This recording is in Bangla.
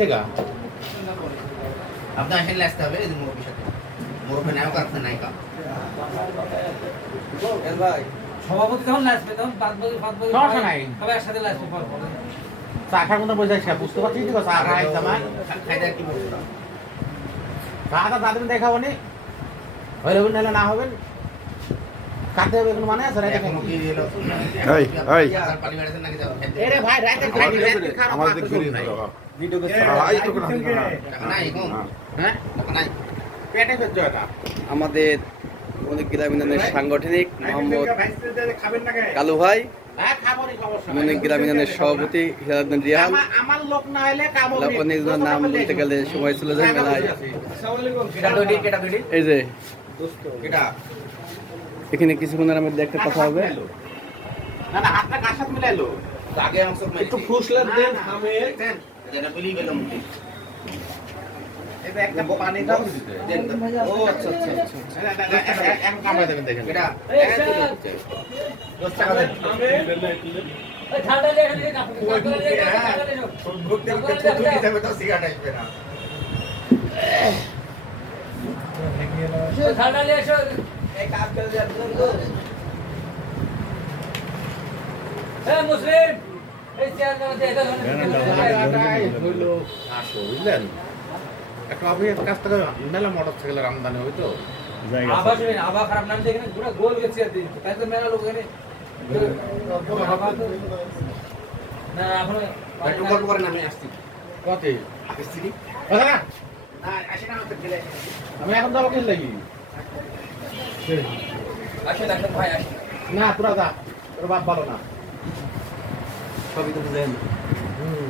থেকে? আপনি আসেন আসতে হবে এই মুরব্বীর সাথে। মুরব্বী নায়ক আর আপনি নায়িকা। সভাপতি তখন সবাই একসাথে চা খার মতো বসে আছে বুঝতে পারছিস তো চা খাই জামাই খাইতে কি বলছো চা তা দাদিন দেখাবো নি। হইলে নাহলে না হবেন। কাটতে হবে কোনো মানে আছে? রাইতে এই, এই। ভাই রাইতে খাই রাইতে আমাদের মাত্র ঘুরে নাই এই তো করে নাই এখন। হ্যাঁ। নাই। পেটে সহ্য এটা আমাদের মনিক গ্রামীণ সাংগঠনিক মোহাম্মদ কালু ভাই হ্যাঁ খাব নি সমস্যা নাই। মনিক গ্রামীণ ইউনিয়নের সভাপতি রিয়াল। নাম বলতে গেলে সময় ছিল যে মেলায়। এই এখানে কিছুক্ষণের মধ্যে একটা কথা হবে। না না হাতটা কার সাথে মিলাইলো? আগে অংশ একটু ফুসলের দেন থামে। এটা বলি গেলাম এটা একটা পানি দাও। ও আচ্ছা আচ্ছা আচ্ছা এখন কামড়ে দেবেন দেখেন। কেটা দশ টাকা দেন। ঠান্ডা লেগে তো সিগারেট আসবে না। লেগে হ্যাঁ মুসলিম এই চেয়ার মধ্যে এটা হইল আসো বুঝলেন? একটা অভিজ্ঞতার কাছ থেকে মেলা মোটর আমদানি হইতো আবার শুনেন আবার খারাপ নাম দেখেন পুরো গোল গেছে তাই তো মেলা লোক এখানে না এখন একটু গল্প করেন আমি আসছি। কত? আসছি না? না আসি না আমি এখন যাব কিনলে কি না তোরা যা। তোর বাপ ভালো না। সবই তো বুঝলেন হুম।